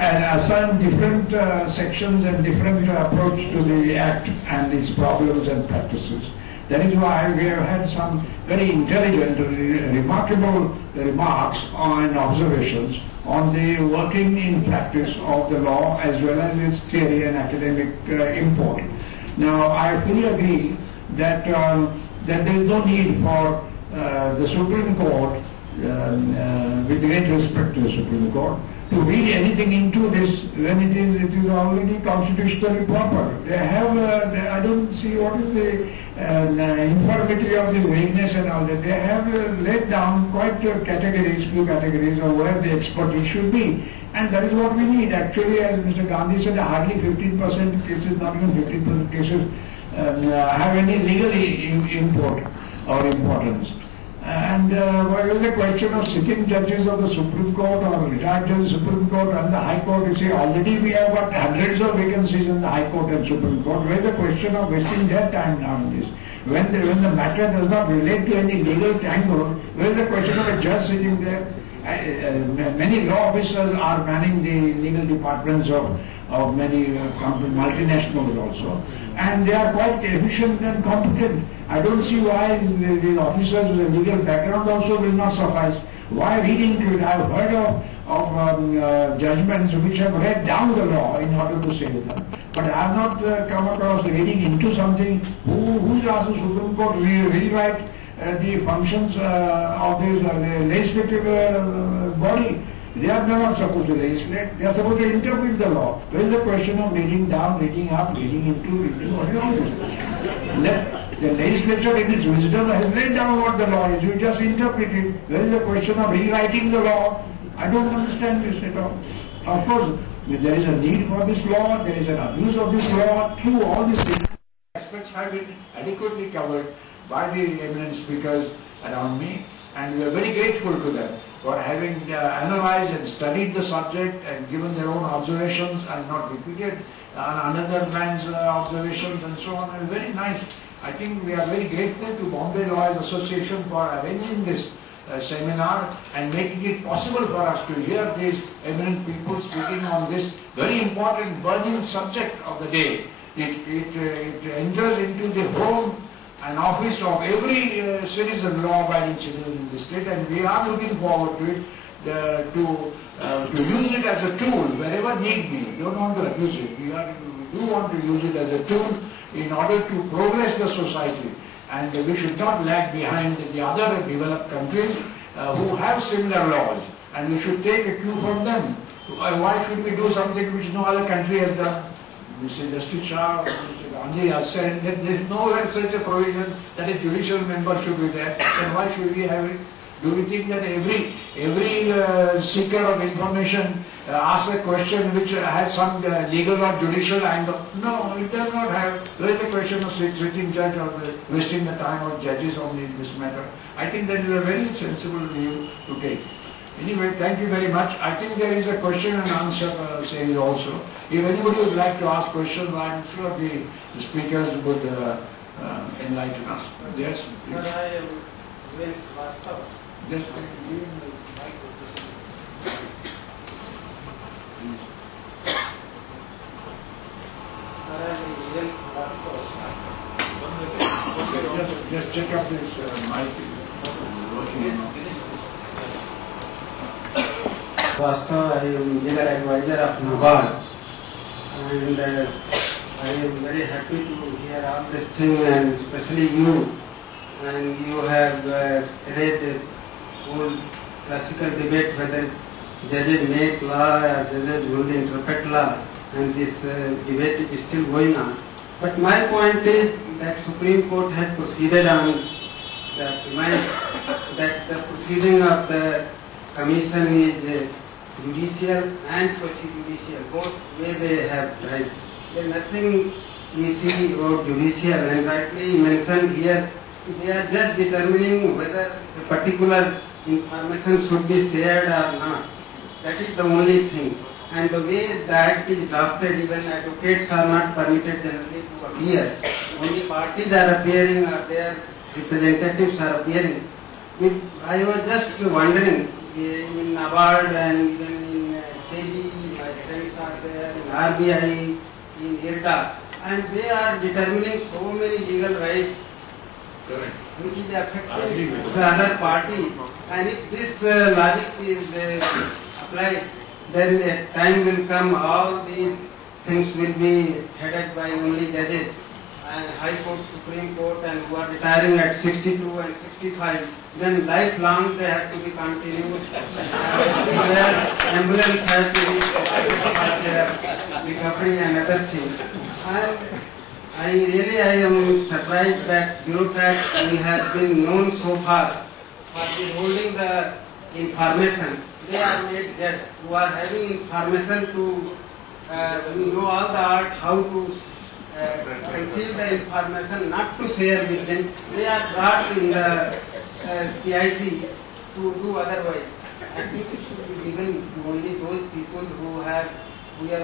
and assign different sections and different approach to the Act and its problems and practices. That is why we have had some very intelligent, remarkable remarks and observations on the working in practice of the law as well as its theory and academic import. Now, I fully agree that that there is no need for the Supreme Court, with great respect to the Supreme Court, to read anything into this when it is already constitutionally proper. They have, I don't see what is the infirmity of the vagueness and all that. They have laid down quite few categories of where the expertise should be. And that is what we need. Actually, as Mr. Gandhi said, hardly 15% cases, not even 15% cases, have any legal import or importance. And what is the question of sitting judges of the Supreme Court or retired judges of the Supreme Court and the High Court? You see, already we have got hundreds of vacancies in the High Court and Supreme Court. Where is the question of wasting their time now in this? When the matter does not relate to any legal tangle, where is the question of a judge sitting there? Many law officers are manning the legal departments of many multinationals also. And they are quite efficient and competent. I don't see why the officers with a legal background also will not suffice. Why reading to it? I have heard of judgments which have read down the law in order to say them. But I have not come across reading into something. Who is asked the Supreme Court to rewrite the functions of the legislative body? They are not supposed to legislate, they are supposed to interpret the law. Where is the question of reading down, reading up, reading into, what is all this? The legislature in its wisdom has laid down what the law is, you just interpret it. Where is the question of rewriting the law? I don't understand this at all. Of course, there is a need for this law, there is an abuse of this law, through all these aspects have been adequately covered by the eminent speakers around me, and we are very grateful to them for having analyzed and studied the subject and given their own observations and not repeated another man's observations and so on. And very nice. I think we are very grateful to Bombay Lawyers Association for arranging this seminar and making it possible for us to hear these eminent people speaking on this very important burning subject of the day. It enters into the home and office of every citizen, law-abiding citizen in the state, and we are looking forward to it, to use it as a tool wherever need be. We don't want to abuse it. We do want to use it as a tool in order to progress the society, and we should not lag behind the other developed countries who have similar laws, and we should take a cue from them. Why should we do something which no other country has done? Mr. Justice Shah, Mr. Gandhi has said that there is no such a provision that a judicial member should be there. Then why should we have it? Do we think that every seeker of information asks a question which has some legal or judicial angle? No, it does not have. There is a question of sitting judge or wasting the time of judges on this matter. I think that is a very sensible view to take. Anyway, thank you very much. I think there is a question and answer series also. If anybody would like to ask questions, I am sure the speakers would enlighten us. Yes, please. Sir, I am very Srivastava. Yes, just check up this mic. Srivastava, I am legal advisor of NABARD, and I am very happy to hear all this thing, and especially you. And you have raised the whole classical debate whether judges make law or judges will interpret law, and this debate is still going on. But my point is that Supreme Court has proceeded on the premise that the proceeding of the Commission is judicial and quasi-judicial. Both way they have tried. There is nothing we see about judicial, and rightly mentioned here, they are just determining whether a particular information should be shared or not. That is the only thing. And the way the Act is drafted, even advocates are not permitted generally to appear. Only parties are appearing or their representatives are appearing. I was just wondering, in NABARD and even in SEBI, my RBI, in IRDA, and they are determining so many legal rights which is affecting the other party. And if this logic is applied, then a time will come all these things will be headed by only judges, and High Court, Supreme Court, and who are retiring at 62 and 65, then lifelong they have to be continued. Where ambulance has to be for their recovery and other things. And I am surprised that bureaucrats we have been known so far for withholding the information. They are made dead, who are having information to know all the art, how to conceal the information, not to share with them. They are brought in the CIC to do otherwise. I think it should be given to only those people who are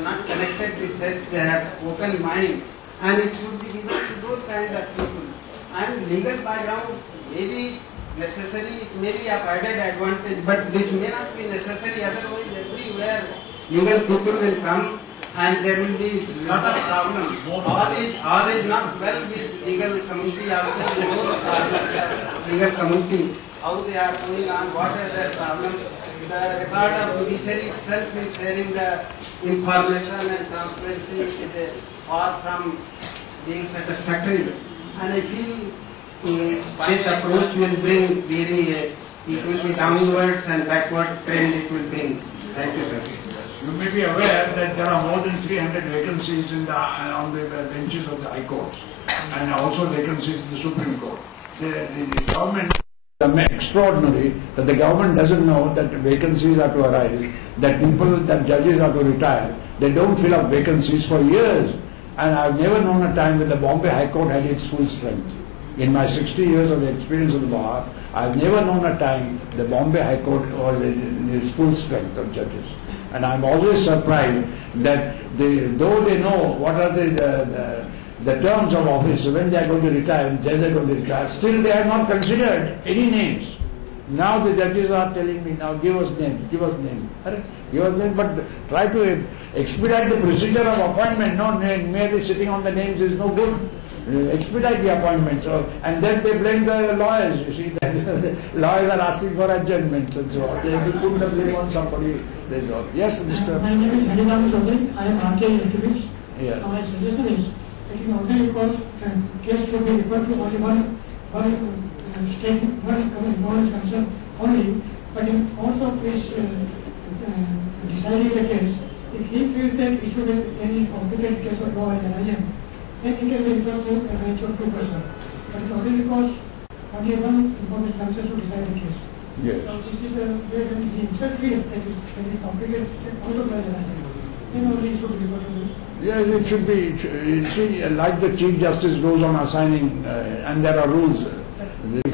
not connected with this, they have open mind, and it should be given to those kind of people. And legal background may be necessary, it may be of added advantage, but this may not be necessary. Otherwise, everywhere legal people will come and there will be lot of problems. All is not well with legal community also. Legal community, how they are going on, what are their problems. The record of judiciary itself is sharing the information and transparency is far from being satisfactory. And I feel this approach will bring it will be downwards and backward trend it will bring. Thank you, sir. You may be aware that there are more than 300 vacancies on the benches of the High Courts, and also vacancies in the Supreme Court. The government is extraordinary that the government doesn't know that vacancies are to arise, that judges are to retire. They don't fill up vacancies for years. And I've never known a time when the Bombay High Court had its full strength. In my 60 years of experience of the bar, I've never known a time the Bombay High Court was in its full strength of judges. And I'm always surprised that though they know what are the terms of office, when they are going to retire, when judges are going to retire, still they have not considered any names. Now the judges are telling me, now give us names, give us names. Give us names, but try to expedite the procedure of appointment. No, merely sitting on the names is no good. Expedite the appointments, and then they blame the lawyers. You see, the lawyers are asking for adjournments and so on. They couldn't have blamed on somebody. Yes, Mr. My name is Hariram Chaudhary. I am RTI activist. Yeah. My suggestion is that in ordinary course, the case should be referred to only one state, one government is concerned only, but in course of his deciding the case, if he feels that it should be any complicated case of law as an IM, then he can be referred to a bench of 2 persons. But in ordinary course, only one important counsel should decide the case. Yes. So this is the way when he himself feels that is very complicated, also as an IM, then only he should be referred to. Yes, it should be. You see, like the Chief Justice goes on assigning, and there are rules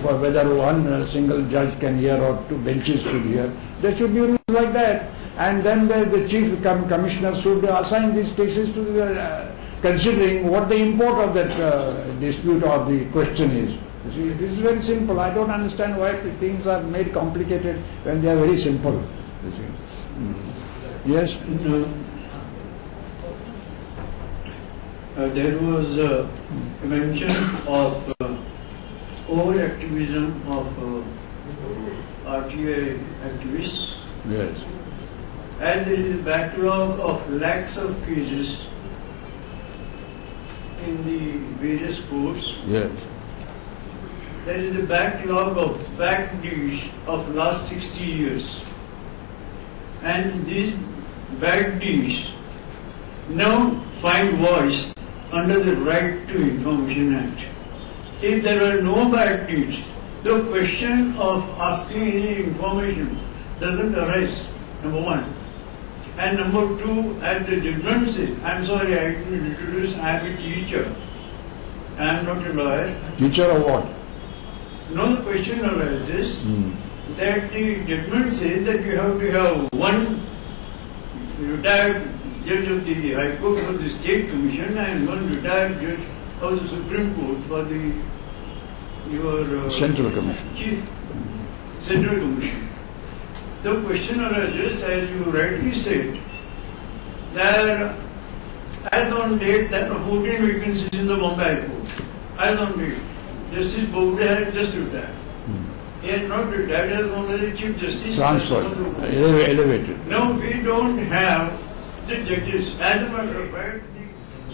for whether one single judge can hear or 2 benches should hear. There should be rules like that. And then the Chief Commissioner should assign these cases to considering what the import of that dispute or the question is. You see, this is very simple. I don't understand why things are made complicated when they are very simple. You see. Yes? There was a mention of over-activism of RTI activists. Yes. And there is a backlog of lakhs of cases in the various courts. Yes. There is a backlog of back deeds of last 60 years. And these back deeds now find voice under the Right to Information Act. If there were no back deeds, the question of asking any information doesn't arise, number one. And number two, as the judgment says, I'm sorry, I didn't introduce, I am a teacher. I am not a lawyer. Teacher of what? No, the question arises that the judgment says that you have to have one retired judge of the High Court for the State Commission and one retired judge of the Supreme Court for your Central Commission. Chief Central Commission. The question arises, as you rightly said, that as on date, there are 14 vacancies in the Bombay High Court. As on date, Justice Bombay had just retired. He had not retired as Honorary Chief Justice. Transferred, elevated. No, we don't have the judges. As a matter of fact,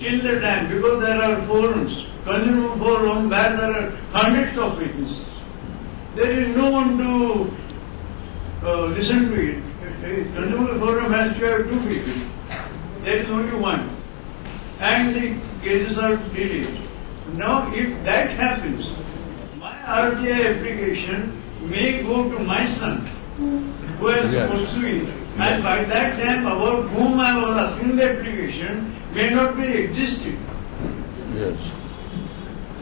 till the time, because there are forums, consumer forum, where there are hundreds of witnesses. There is no one to listen to it. Consumer forum has to have 2 people. There is only one. And the cases are delayed. Now, if that happens, my RTI application may go to my son, who has to pursue it. And by that time, about whom I was asking the application may not be existing. Yes.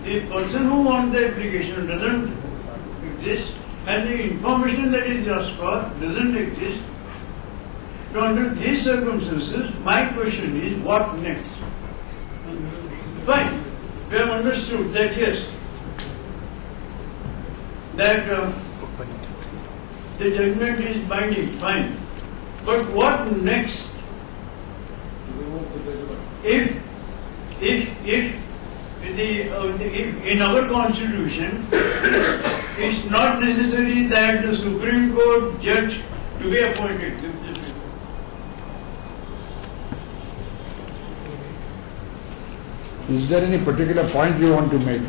The person who wants the application doesn't exist, and the information that is asked for doesn't exist. So under these circumstances, my question is, what next? Fine, we have understood that yes, that the judgment is binding, fine. But what next? If in our constitution, it's not necessary that the Supreme Court judge to be appointed. Is there any particular point you want to make?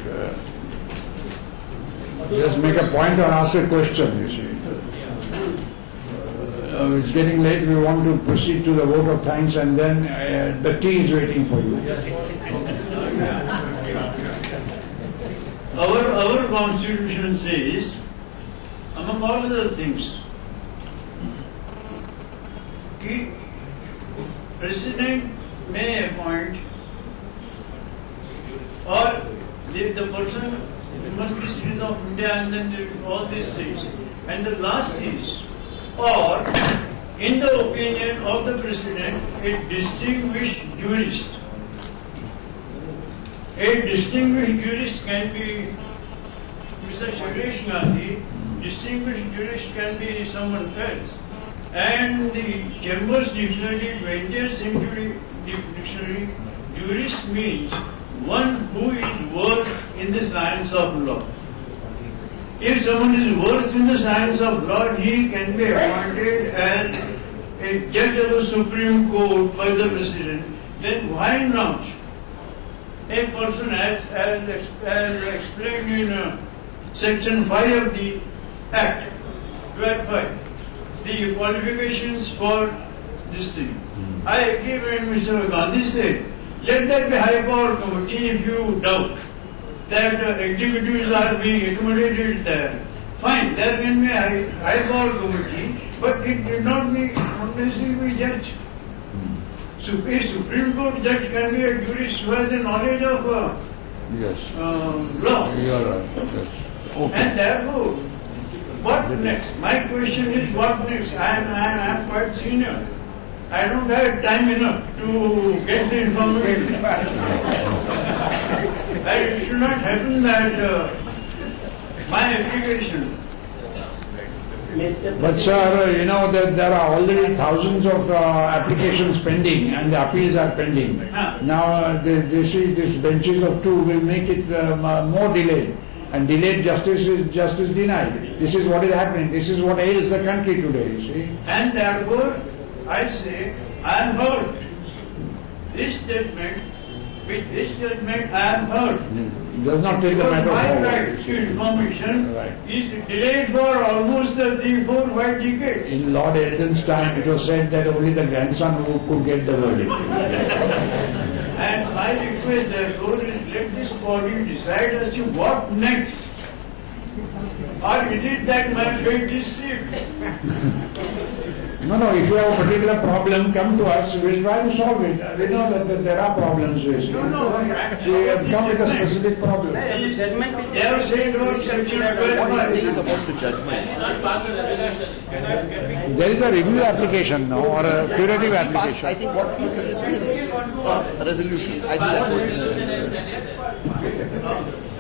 Just make a point or ask a question, you see. It's getting late, we want to proceed to the vote of thanks, and then the tea is waiting for you. Our constitution says, among all other things, the president may appoint, or the person must be citizen of India, and then all these things. And the last is, or in the opinion of the president, a distinguished jurist. A distinguished jurist can be Mr. Shailesh Gandhi, distinguished jurist can be someone else. And the Chambers Dictionary, 20th century dictionary, jurist means one who is versed in the science of law. If someone is versed in the science of law, he can be appointed as a judge of the Supreme Court by the President. Then why not a person as explained in Section 5 of the Act, 12(5), the qualifications for this thing. I agree when Mr. Gandhi said, let there be high power committee if you doubt that executives are being accommodated there. Fine, there can be a high power committee, but it did not necessarily be judge. A Supreme Court judge can be a jurist who has a knowledge of law. You are right. Yes. Okay. And therefore, what next? My question is, what next? I am quite senior. I don't have time enough to get the information. It should not happen that my application. But sir, you know that there are already thousands of applications pending, and the appeals are pending. Now they see these benches of 2 will make it more delayed, and delayed justice is justice denied. This is what is happening. This is what ails the country today. You see. And therefore, I say, I am hurt. This judgment, with this judgment, I am hurt. Does not take the matter my forward. right to information is delayed for almost 3-4-5 decades. In Lord Eldon's time, it was said that only the grandson who could get the verdict. And my request, therefore, is let this body decide as to what next. Or is it that my fate is sealed? No, if you have a particular problem, come to us, we'll try to solve it. We know that there are problems. No, we have come with a specific problem. They have said about Section 12. What is saying about the judgment? There is a review application now, or a curative application. I think what he suggested is a resolution. I think that's what he said.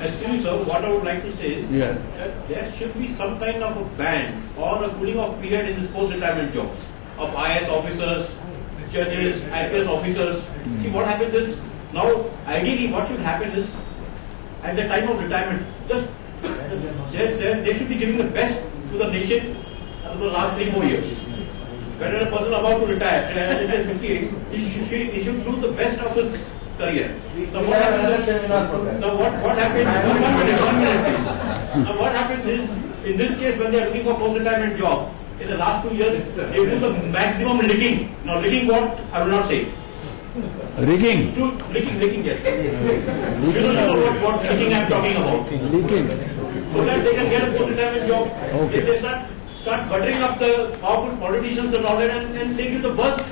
Actually, sir, what I would like to say is Yeah. that there should be some kind of a ban or a cooling off period in this post-retirement jobs of IAS officers, judges, IPS officers. See, what happens is, now ideally what should happen is, at the time of retirement, just they should be giving the best to the nation for the last 3-4 years. When a person about to retire, at 58, he should do the best of his career. Now what happens is, now what happens is, in this case, when they are looking for post-retirement job, in the last 2 years, they do the maximum licking. Now licking what? I will not say. Rigging. Licking, yes. You don't know what licking I am talking about. Leaking. So that they can get a post-retirement job. Okay. If they start buttering up the powerful politicians and all that, and they give the burst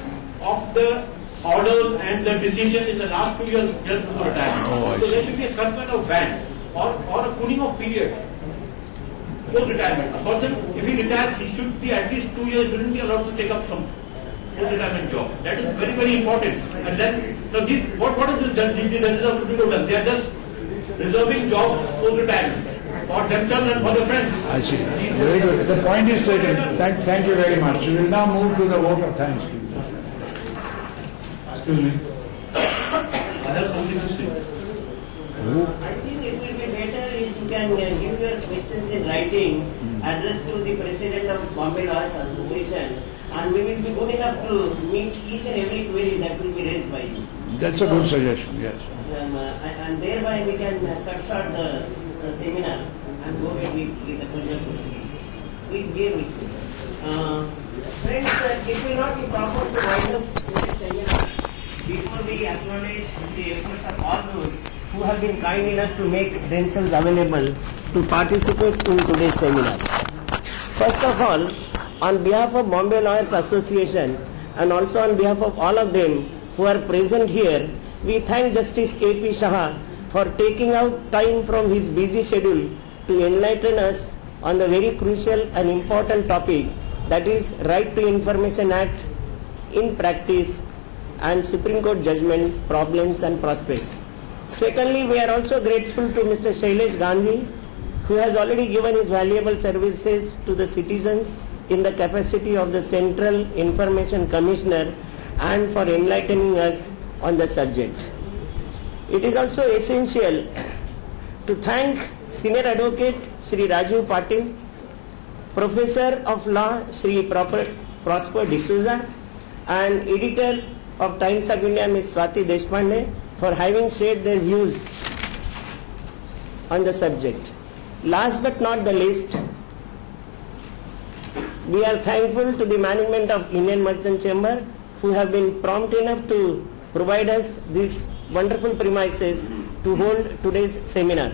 of the orders and the decisions in the last 2 years just before retirement. Oh, so there should be some kind of ban or a cooling off period post-retirement. A person, if he retires, he should be at least 2 years, shouldn't be allowed to take up some post-retirement job. That is very, very important. And then, so these, what is the judges of Supreme Court? They are just reserving jobs post-retirement for themselves and for their friends. I see. Very good. The point is taken. Thank you very much. We will now move to the vote of thanks. Excuse me. I have something to say. I think it will be better if you can give your questions in writing addressed to the President of Bombay Lawyers Association, and we will be good enough to meet each and every query that will be raised by you. That's a good suggestion, yes. And thereby we can cut short the seminar and go ahead with the further proceedings. We bear with you. Friends, it will not be proper to wind up this seminar before we acknowledge the efforts of all those who have been kind enough to make themselves available to participate in today's seminar. First of all, on behalf of Bombay Lawyers Association and also on behalf of all of them who are present here, we thank Justice K.P. Shah for taking out time from his busy schedule to enlighten us on the very crucial and important topic, that is Right to Information Act in practice and Supreme Court judgment, problems and prospects. Secondly, we are also grateful to Mr. Shailesh Gandhi, who has already given his valuable services to the citizens in the capacity of the Central Information Commissioner and for enlightening us on the subject. It is also essential to thank Senior Advocate Shri Raju Patil, Professor of Law Shri Prosper D'Souza, and Editor of Times of India Ms. Swati Deshpande for having shared their views on the subject. Last but not the least, we are thankful to the management of Indian Merchant Chamber who have been prompt enough to provide us these wonderful premises to hold today's seminar.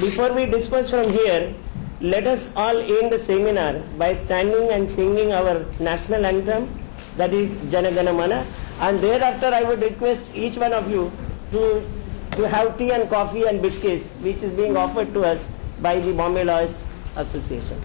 Before we disperse from here, let us all end the seminar by standing and singing our national anthem, that is Jana Gana Mana, and thereafter I would request each one of you to have tea and coffee and biscuits, which is being offered to us by the Bombay Lawyers Association.